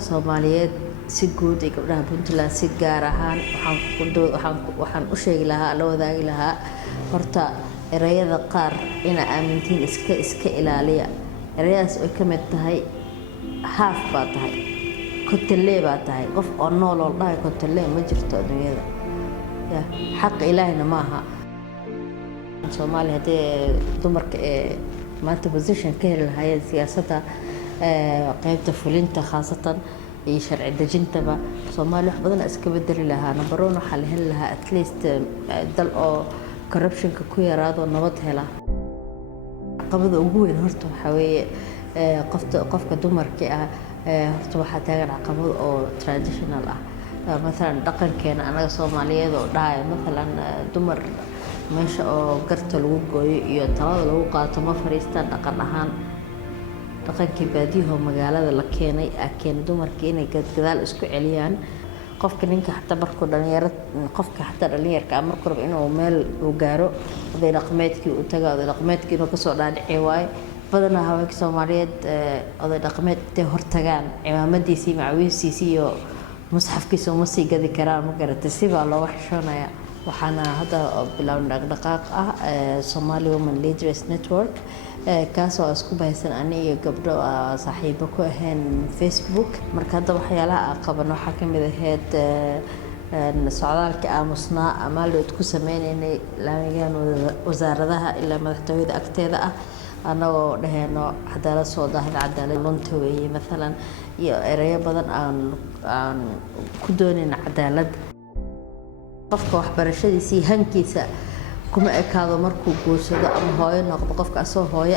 Soomaaliyeed si guud iyo gabdhaha Puntland si gaar ahaan waxaan u sheegi lahaa la wadaagi lahaa horta erayada qaar ina aamintiin iska ilaaliya erayadaas oo ka mid tahay haaf baa tahay kotole baa tahay qof oo nool oo dhahay kotole ma jirto adduunyada ya xaq ilaahina maaha Soomaaliya hadee dumarka maanta position ka heli lahaayeen siyaasadda qaybta fulinta khaasatan iyo sharci dejintaba Soomaaliya wax badan iska bedeli lahaa number 1 waxa la heli lahaa at least dal oo corruption-ka ku yaraado nabad hela qabada ugu weyn horta waxa weeye qofka dumarka horta waxa taagan caqabad oo traditional مثلا dhaqankeena anaga Soomaaliyeed oo dhahay مثلا dumar meesha oo garta lagu gooyo iyo talada lagu qaato ma fariistaan dhaqan ahaan dhaqankii baadiyaha magaalada la keenay dumarka inay gadaal isku celiyaan qofka ninka xataa markuu dhalinyarka markuu rabo inuu meel u gaaro oday dhaqameedkii u tagaa oday dhaqameedkii inuu kasoo dhaadhici waayo badanaa haweenka Soomaaliyeed oday dhaqameed intay hortagaan cimaamadiisii macawiisiisii iyo musxafkiisa uma sii gadi karaan ma garatay si baa loo xishoonayaa waxaana hadda bilaawna dhaqdhaqaaq Somali Women Leaders Network kaasoo isku bahaysan aniga gabdho saaxiibo ku ahayn Facebook marka hadda waxyaalaha qaban waxa ka mid ahayd socdaalka aamusnaa ama la isku sameeynay laamigan wasaaradaha ilaa madaxtooyada agteeda anagoo dhaheeno cadaalad soo daahid cadaalad lunta weeye مثلا iyo erayo badan aan ku doonin cadaalad qofka waxbarashadiisa hankiisa kuma ekaado markuu guursado ama hooyo noqdo qofka asoo hooyo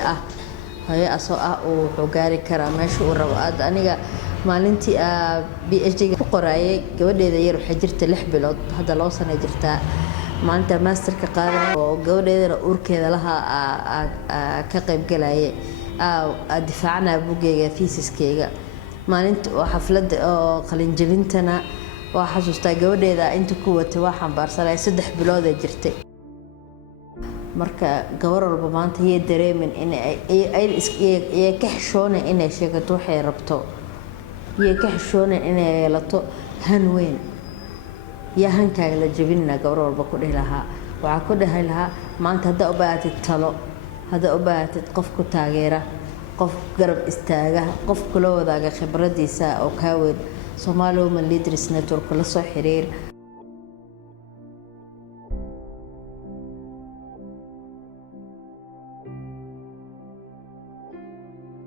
asoo oo wuxuu gaari karaa meesha uu rabo aniga maalintii PhD ku qoraayay gabadheeda yar waxa jirta 6 bilood hadda 2 sano jirta maalinta masterka qaaday oo gabadheeda uurkeeda laha ka qayb galay difaacna buugayga thesis-kayga maalinta xafladda oo qalin jabintana waa xasuustaa gabadheeda inta ku watay waa xambaarsanay 3 bilood ay jirtay marka gabar walba maanta ay dareemin in ay ka xishoona inay sheegto waxay rabto iyo ka xishoona inay yeelato han weyn ya hankaaga la jabinna gabar walba ku dhihi lahaa waxa ku dhihi lahaa maanta hadda u baahatid talo hadda u baahatid qof ku taageera qof garab istaaga qof kula wadaaga khibradiisa oo ka weyn Somali Women Leaders Network la soo xiriir